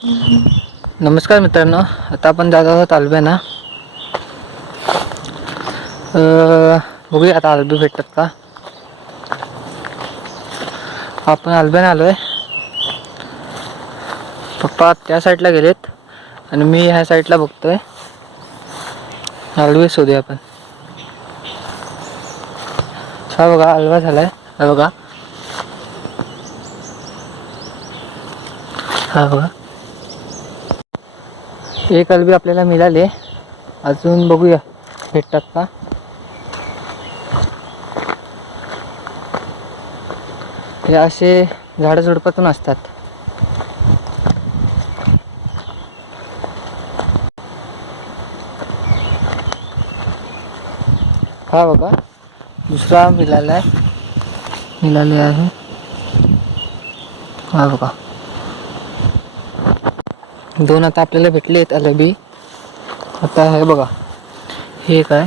नमस्कार मित्रांनो, आता आपण जात आहोत आल्ब्याना. बघूया आता आल्बी भेटतात का. आपण आल्ब्याना आलोय. पप्पा त्या साईडला गेलेत आणि मी ह्या साईडला बघतोय. आल्बी शोधूया आपण. हा बघा आल्बा झालाय. हा बघा, हा बघा, एक आल्बी आपल्याला मिळाले. अजून बघूया भेटतात का. हे असे झाडझुडपातून असतात. हा बघा, दुसरा मिळाले आहे. हा बघा, दोन आता आपल्याला भेटलेत आल्बी. आता हे बघा, हे काय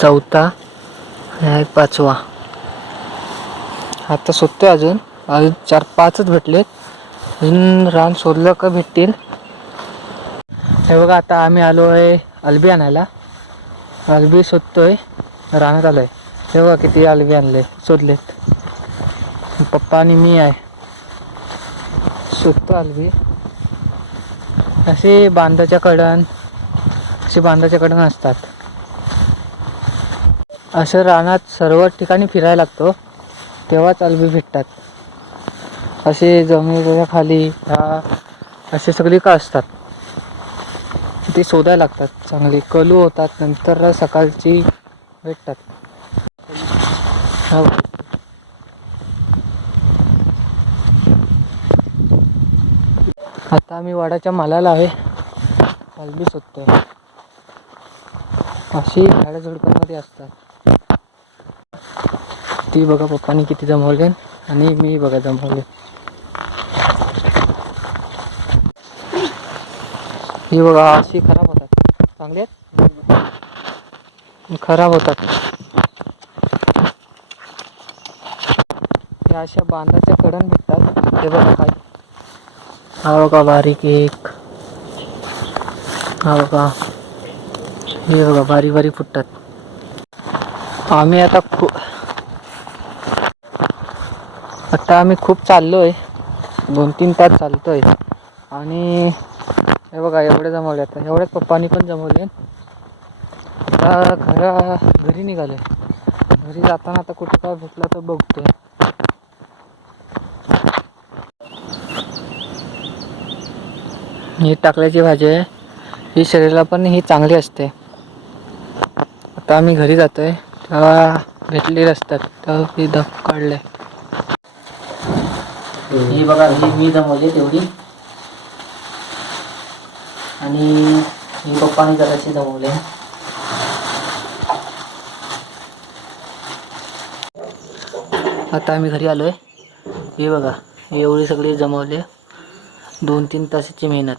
चौथा आणि पाचवा. आता शोधतोय अजून 4-5च भेटलेत. अजून रान शोधलं का भेटतील. हे बघा, आता आम्ही आलो आहे आल्बी आणायला. आल्बी शोधतोय, रानात आलोय. हे बघा किती आल्बी आणले, शोधलेत. पप्पा आणि मी आहे, शोधतो आल्बी. असे बांधाच्या कडेने असतात. असं रानात सर्व ठिकाणी फिरायला लागतो, तेव्हाच आल्बी भेटतात. असे जमिनीच्या खाली असे सगळे का असतात. ते शोधायला लागतात, चांगले कलू होतात. नंतर सकाळची भेटतात. हो, आता आम्ही वाडाच्या मालाला आहे, आल्बी शोधतोय. अशी झाडं झुडपांमध्ये असतात. ती बघा पप्पानी किती जमवले आणि मी बघा जमवले. ही बघा अशी खराब होतात. चांगले खराब होतात. हे अशा बांधाच्या कडेने भेटतात. हे बघा काय, हा बघा बारीक एक, हा बघा, हे बघा बारीक बारीक फुटतात. आम्ही आम्ही खूप चाललोय, 2-3 तास चालतोय. आणि हे बघा एवढे जमवले. आता एवढेच पप्पानी पण जमवले. आता घरी निघाले. घरी जाताना आता कुठे काय भेटला तर बघतोय. ही टाकल्याची भाजी आहे. ही शरीराला पण ही चांगली असते. आता आम्ही घरी जातोय, तेव्हा भेटली रस्त्यात, तेव्हा मी काढले. ही बघा, ही मी जमवली तेवढी. आणि ही पप्पानी जराशी जमवली. आता आम्ही घरी आलोय. हे बघा, एवढी सगळी जमवले. 2-3 तासाची मेहनत.